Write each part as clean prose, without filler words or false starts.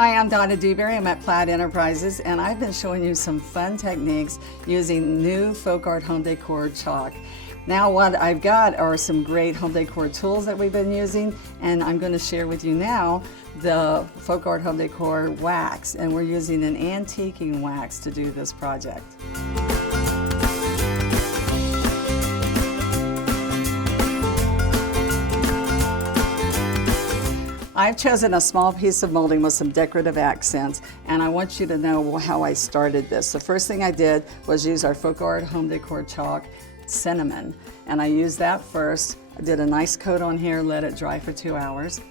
Hi, I'm Donna Dewberry. I'm at Plaid Enterprises, and I've been showing you some fun techniques using new FolkArt Home Decor Chalk. Now what I've got are some great home decor tools that we've been using, and I'm going to share with you now the FolkArt Home Decor wax, and we're using an antiquing wax to do this project. I've chosen a small piece of molding with some decorative accents, and I want you to know how I started this. The first thing I did was use our FolkArt Home Decor Chalk Cinnamon, and I used that first. I did a nice coat on here, let it dry for 2 hours.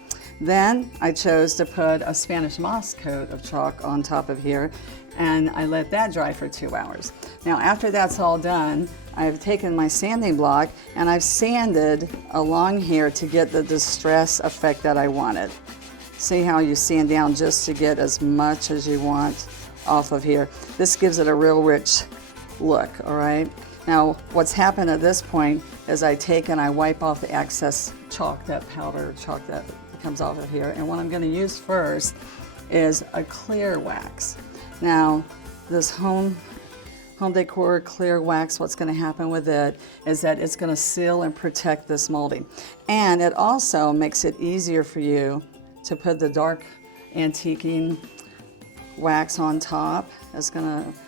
Then I chose to put a Spanish moss coat of chalk on top of here, and I let that dry for 2 hours. Now after that's all done, I've taken my sanding block and I've sanded along here to get the distress effect that I wanted. See how you sand down just to get as much as you want off of here. This gives it a real rich look, all right? Now what's happened at this point is I take and I wipe off the excess chalk, that powder chalk that comes off of here, and what I'm going to use first is a clear wax. Now this home decor clear wax, what's going to happen with it is that it's going to seal and protect this molding, and it also makes it easier for you to put the dark antiquing wax on top. It's going to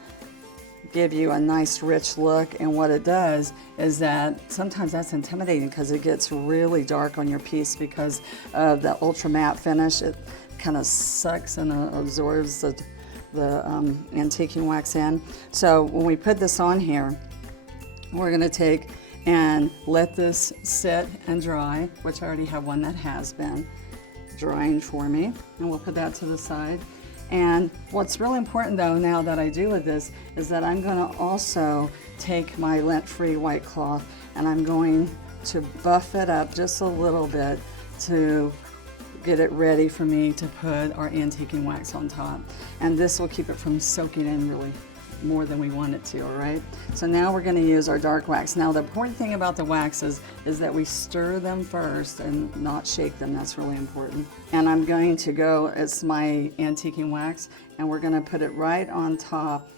give you a nice rich look, and what it does is that sometimes that's intimidating because it gets really dark on your piece because of the ultra matte finish. It kind of sucks and absorbs the antiquing wax in. So when we put this on here, we're going to take and let this sit and dry, which I already have one that has been drying for me, and we'll put that to the side. And what's really important though now that I do with this is that I'm going to also take my lint-free white cloth and I'm going to buff it up just a little bit to get it ready for me to put our antiquing wax on top. And this will keep it from soaking in really more than we want it to, all right? So now we're going to use our dark wax. Now the important thing about the waxes is that we stir them first and not shake them. That's really important. And I'm going to go, it's my antiquing wax, and we're going to put it right on top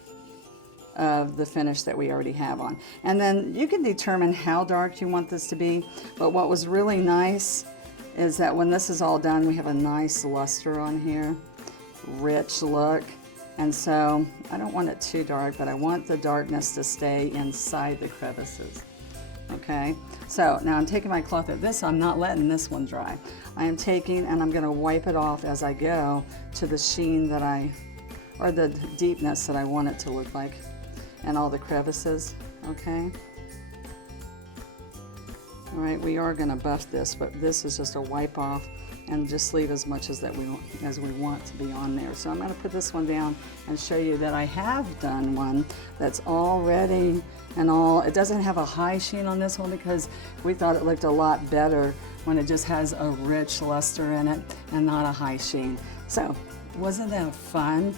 of the finish that we already have on. And then you can determine how dark you want this to be, but what was really nice is that when this is all done, we have a nice luster on here, rich look. And so I don't want it too dark, but I want the darkness to stay inside the crevices. Okay, so now I'm taking my cloth at this, I'm not letting this one dry. I am taking and I'm going to wipe it off as I go to the sheen that or the deepness that I want it to look like, and all the crevices, okay? All right, we are going to buff this, but this is just a wipe off and just leave as much as we want to be on there. So I'm going to put this one down and show you that I have done one that's all ready and all. It doesn't have a high sheen on this one because we thought it looked a lot better when it just has a rich luster in it and not a high sheen. So wasn't that fun?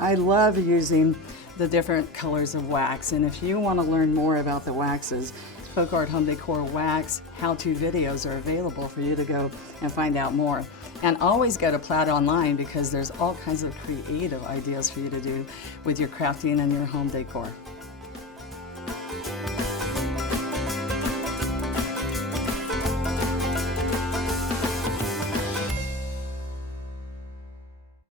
I love using the different colors of wax, and if you want to learn more about the waxes, FolkArt Home Decor Wax how-to videos are available for you to go and find out more. And always go to Plaid online because there's all kinds of creative ideas for you to do with your crafting and your home decor.